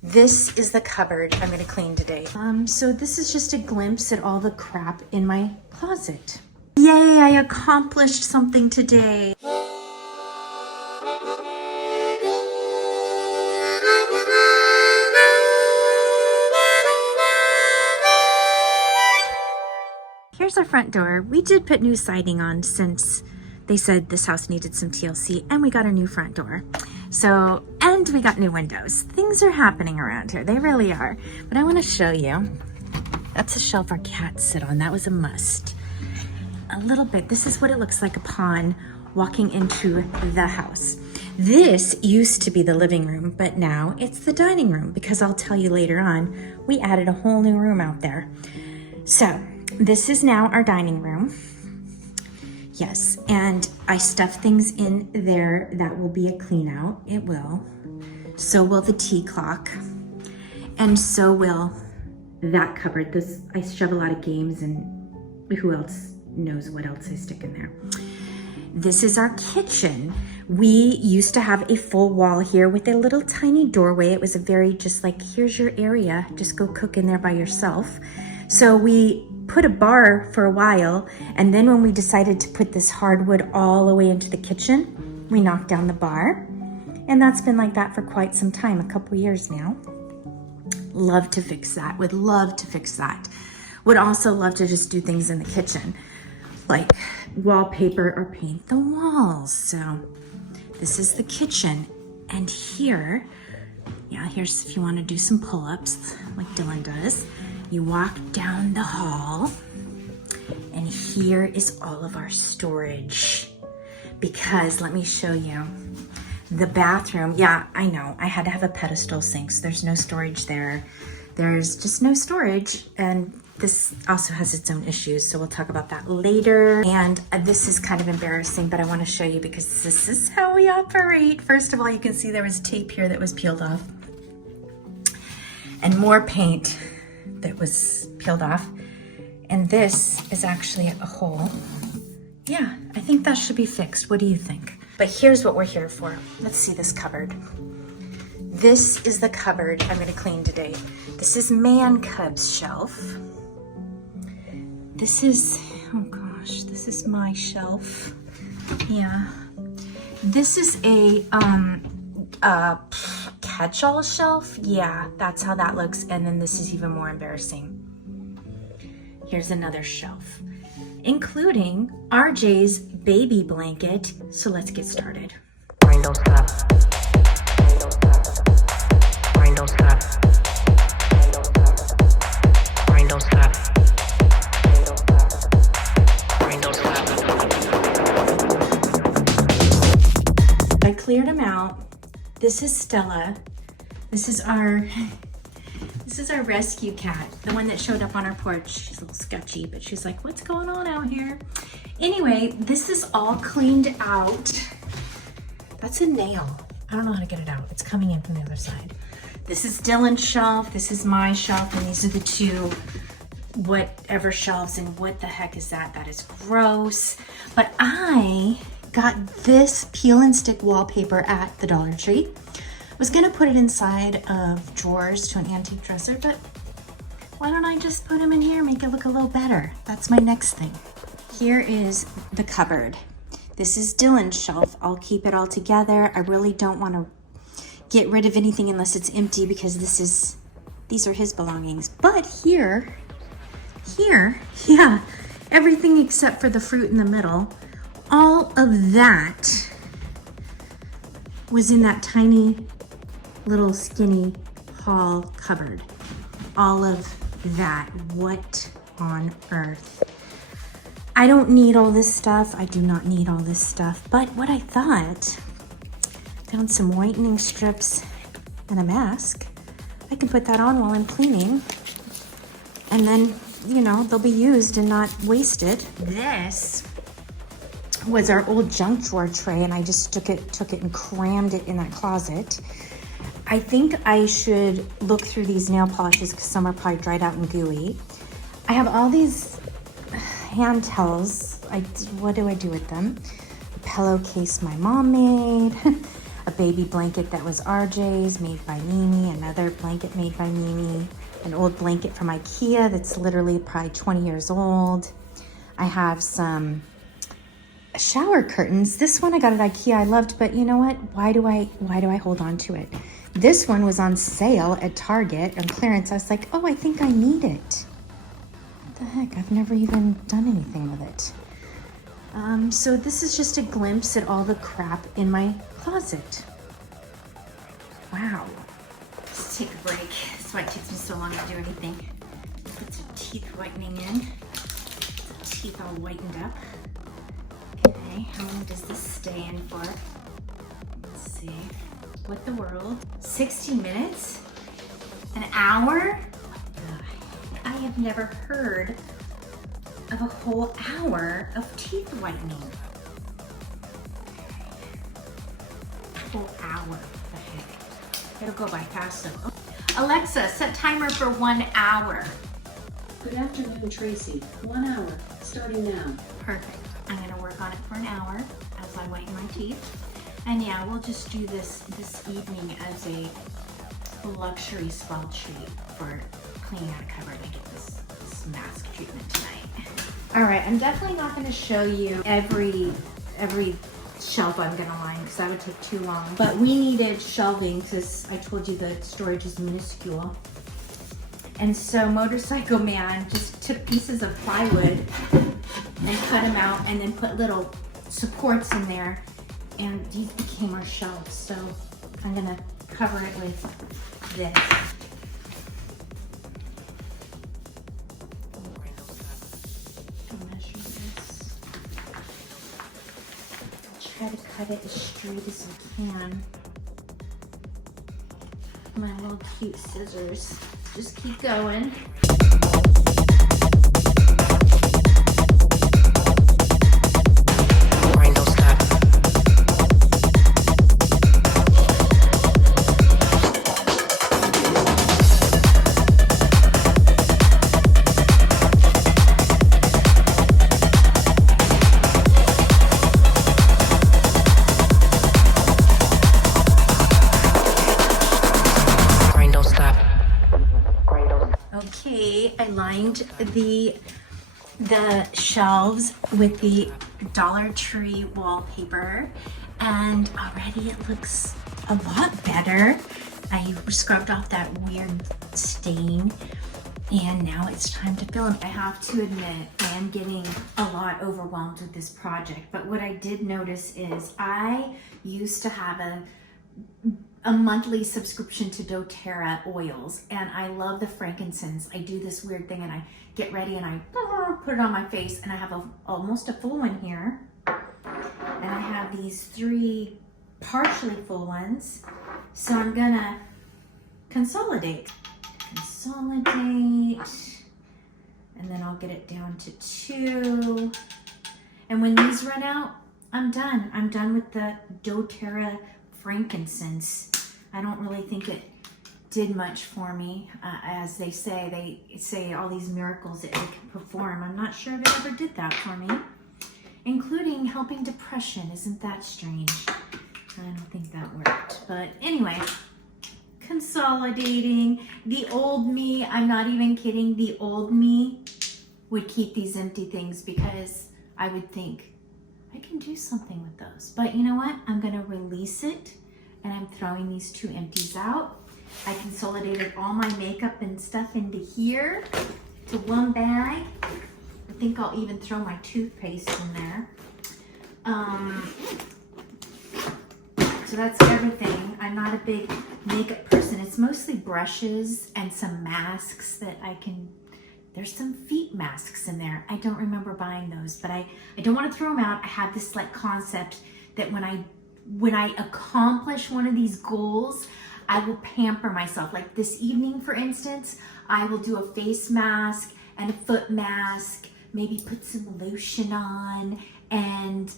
This is the cupboard I'm gonna clean today. So this is just a glimpse at all the crap in my closet. Yay, I accomplished something today. Here's our front door. We did put new siding on since they said this house needed some TLC, and we got a new front door. So, and we got new windows. Things are happening around here. They really are. But I want to show you. That's a shelf our cats sit on. That was a must. A little bit. This is what it looks like upon walking into the house. This used to be the living room, but now it's the dining room because I'll tell you later on, we added a whole new room out there. So this is now our dining room. Yes, and I stuffed things in there. That will be a clean out. It will. So will the tea clock. And so will that cupboard. This, I shove a lot of games, and who else knows what else I stick in there. This is our kitchen. We used to have a full wall here with a little tiny doorway. It was a very just like, here's your area. Just go cook in there by yourself. So we put a bar for a while, and then when we decided to put this hardwood all the way into the kitchen, we knocked down the bar, and that's been like that for quite some time, a couple years now. Love to fix that, would love to fix that. Would also love to just do things in the kitchen, like wallpaper or paint the walls. So this is the kitchen, and here, yeah, here's if you want to do some pull-ups like Dylan does. You walk down the hall, and here is all of our storage. Because let me show you the bathroom. Yeah, I know, I had to have a pedestal sink, so there's no storage there. There's just no storage, and this also has its own issues, so we'll talk about that later. And this is kind of embarrassing, but I want to show you because this is how we operate. First of all, you can see there was tape here that was peeled off, and more paint that was peeled off, and this is actually a hole. Yeah, I think that should be fixed. What do you think? But here's what we're here for. Let's see this cupboard. This is the cupboard I'm gonna clean today. This is Man Cub's shelf. This is, oh gosh, this is my shelf. Yeah. This is a catch-all shelf. Yeah, that's how that looks. And then this is even more embarrassing. Here's another shelf, including RJ's baby blanket. So let's get started. Rain don't stop. Rain don't stop. Rain don't stop. Rain don't stop. I cleared them out. This is Stella. This is our rescue cat, the one that showed up on our porch. She's a little sketchy, but she's like, what's going on out here? Anyway, this is all cleaned out. That's a nail. I don't know how to get it out. It's coming in from the other side. This is Dylan's shelf. This is my shelf, and these are the two whatever shelves, and what the heck is that? That is gross. But I got this peel and stick wallpaper at the Dollar Tree. Was gonna put it inside of drawers to an antique dresser, but why don't I just put them in here, make it look a little better? That's my next thing. Here is the cupboard. This is Dylan's shelf. I'll keep it all together. I really don't want to get rid of anything unless it's empty because these are his belongings. But here, yeah, everything except for the fruit in the middle, all of that was in that tiny little skinny hall cupboard. All of that. What on earth? I don't need all this stuff. I do not need all this stuff. But what I thought, found some whitening strips and a mask. I can put that on while I'm cleaning. And then, you know, they'll be used and not wasted. This was our old junk drawer tray, and I just took it and crammed it in that closet. I think I should look through these nail polishes because some are probably dried out and gooey. I have all these hand towels. What do I do with them? A pillowcase my mom made. a baby blanket that was RJ's, made by Mimi, another blanket made by Mimi, an old blanket from IKEA that's literally probably 20 years old. I have some shower curtains. This one I got at IKEA, I loved, but you know what? Why do I hold on to it? This one was on sale at Target on clearance. I was like, oh, I think I need it. What the heck? I've never even done anything with it. So this is just a glimpse at all the crap in my closet. Wow. Let's take a break. That's why it takes me so long to do anything. Put some teeth whitening in. Teeth all whitened up. Okay, how long does this stay in for? Let's see. What the world? 60 minutes? An hour? What the heck? I have never heard of a whole hour of teeth whitening. A whole hour. What the heck? It'll go by fast though. Oh. Alexa, set timer for 1 hour. Good afternoon, Tracy. 1 hour, starting now. Perfect. I'm gonna work on it for an hour as I whiten my teeth. And yeah, we'll just do this evening as a luxury spa treat for cleaning out a cupboard. I get this mask treatment tonight. All right, I'm definitely not gonna show you every shelf I'm gonna line because that would take too long. But we needed shelving because I told you the storage is minuscule. And so Motorcycle Man just took pieces of plywood and cut them out and then put little supports in there, and these became our shelves. So I'm gonna cover it with this. I'll measure this. Try to cut it as straight as I can. My little cute scissors. Just keep going. Grind, don't stop. Grind, don't stop. Grind, don't stop. Okay, I lined the shelves with the Dollar Tree wallpaper, and already it looks a lot better. I scrubbed off that weird stain, and now it's time to film. I have to admit, I am getting a lot overwhelmed with this project, but what I did notice is I used to have a monthly subscription to doTERRA oils, and I love the frankincense. I do this weird thing and I get ready and I put it on my face, and I have almost a full one here, and I have these 3 partially full ones. So I'm gonna consolidate, and then I'll get it down to 2. And when these run out, I'm done. I'm done with the doTERRA frankincense. I don't really think it did much for me, as they say all these miracles that it can perform. I'm not sure if it ever did that for me, including helping depression. Isn't that strange? I don't think that worked. But anyway, consolidating. The old me, I'm not even kidding, the old me would keep these empty things because I would think, I can do something with those. But you know what? I'm gonna release it, and I'm throwing these 2 empties out. I consolidated all my makeup and stuff into here to 1 bag. I think I'll even throw my toothpaste in there. So that's everything. I'm not a big makeup person. It's mostly brushes and some masks that I can, there's some feet masks in there. I don't remember buying those, but I don't want to throw them out. I have this like concept that when I accomplish one of these goals, I will pamper myself. Like this evening, for instance, I will do a face mask and a foot mask, maybe put some lotion on, and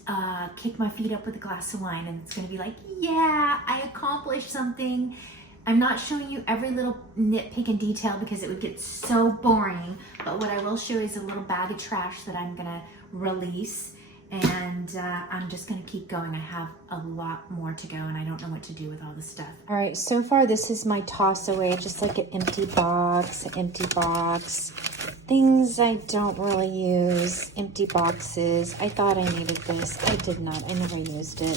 kick my feet up with a glass of wine, and it's gonna be like, yeah, I accomplished something. I'm not showing you every little nitpick and detail because it would get so boring, but what I will show you is a little bag of trash that I'm gonna release, And I'm just gonna keep going. I have a lot more to go and I don't know what to do with all this stuff. All right, so far this is my toss away, just like an empty box, things I don't really use, empty boxes. I thought I needed this. I did not. I never used it.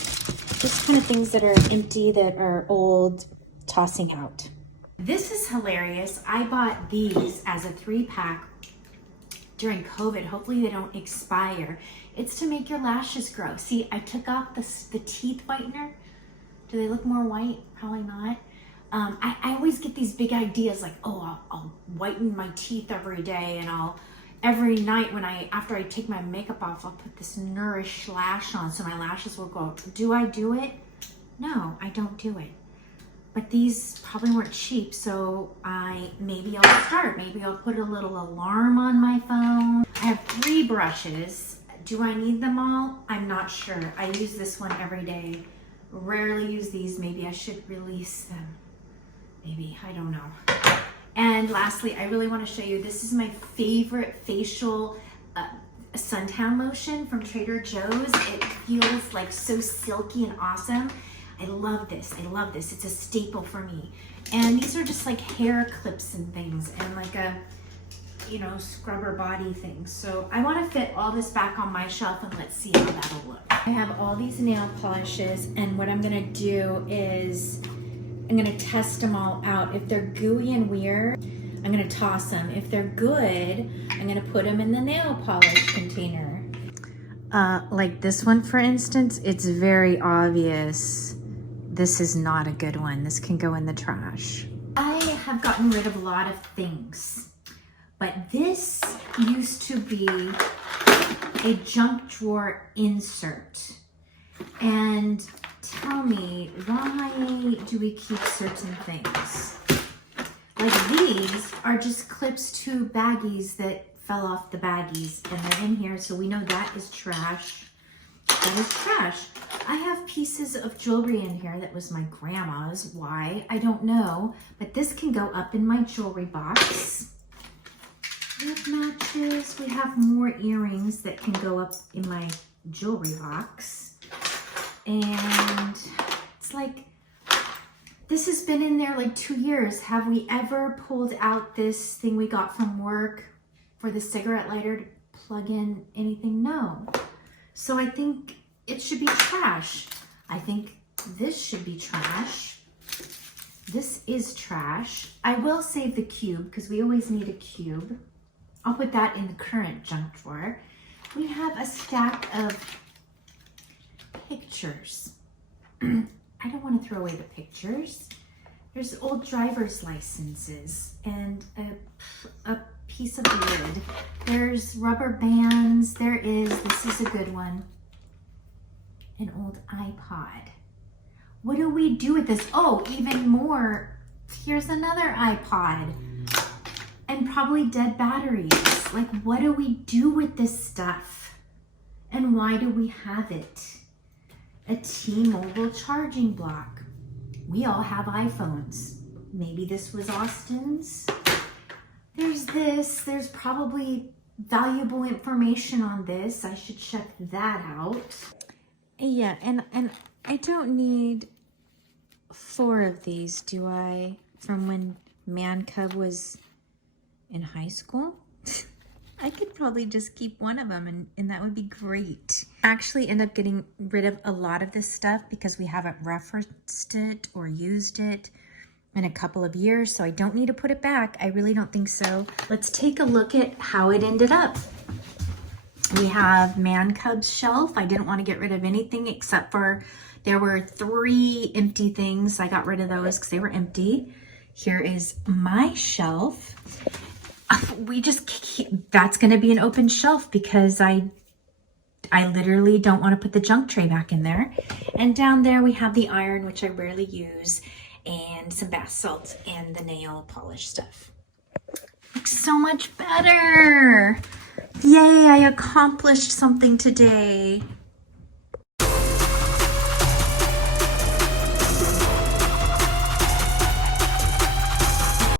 Just kind of things that are empty, that are old, tossing out. This is hilarious. I bought these as a 3-pack during COVID. Hopefully they don't expire. It's to make your lashes grow. See, I took off the teeth whitener. Do they look more white? Probably not. I always get these big ideas like, oh, I'll whiten my teeth every day, and every night after I take my makeup off, I'll put this Nourish lash on so my lashes will grow. Do I do it? No, I don't do it. But these probably weren't cheap, so maybe I'll start. Maybe I'll put a little alarm on my phone. I have 3 brushes. Do I need them all? I'm not sure. I use this one every day. Rarely use these. Maybe I should release them. Maybe, I don't know. And lastly, I really want to show you, this is my favorite facial suntan lotion from Trader Joe's. It feels like so silky and awesome. I love this. I love this. It's a staple for me. And these are just like hair clips and things, and like a, scrubber body thing. So I want to fit all this back on my shelf, and let's see how that'll look. I have all these nail polishes, and what I'm going to do is I'm going to test them all out. If they're gooey and weird, I'm going to toss them. If they're good, I'm going to put them in the nail polish container. Like this one, for instance, it's very obvious this is not a good one. This can go in the trash. I have gotten rid of a lot of things, but this used to be a junk drawer insert. And tell me, why do we keep certain things? Like these are just clips to baggies that fell off the baggies, and they're in here, so we know that is trash. That is trash. I have pieces of jewelry in here that was my grandma's. Why? I don't know, but this can go up in my jewelry box. We have matches. We have more earrings that can go up in my jewelry box. And it's like, this has been in there like 2 years. Have we ever pulled out this thing we got from work for the cigarette lighter to plug in anything? No. So I think it should be trash. I think this should be trash. This is trash. I will save the cube because we always need a cube. I'll put that in the current junk drawer. We have a stack of pictures. I don't want to throw away the pictures. There's old driver's licenses and a piece of wood. There's rubber bands. This is a good one, an old iPod. What do we do with this? Oh, even more. Here's another iPod and probably dead batteries. Like, what do we do with this stuff? And why do we have it? A T-Mobile charging block. We all have iPhones. Maybe this was Austin's. There's this. There's probably valuable information on this. I should check that out. Yeah, and I don't need 4 of these, do I? From when Man Cub was in high school? I could probably just keep one of them and that would be great. Actually end up getting rid of a lot of this stuff because we haven't referenced it or used it in a couple of years, so I don't need to put it back. I really don't think so. Let's take a look at how it ended up. We have Man Cub's shelf. I didn't want to get rid of anything except for, there were 3 empty things. I got rid of those because they were empty. Here is my shelf. That's going to be an open shelf because I literally don't want to put the junk tray back in there. And down there we have the iron, which I rarely use, and some bath salts and the nail polish stuff. Looks so much better. Yay, I accomplished something today.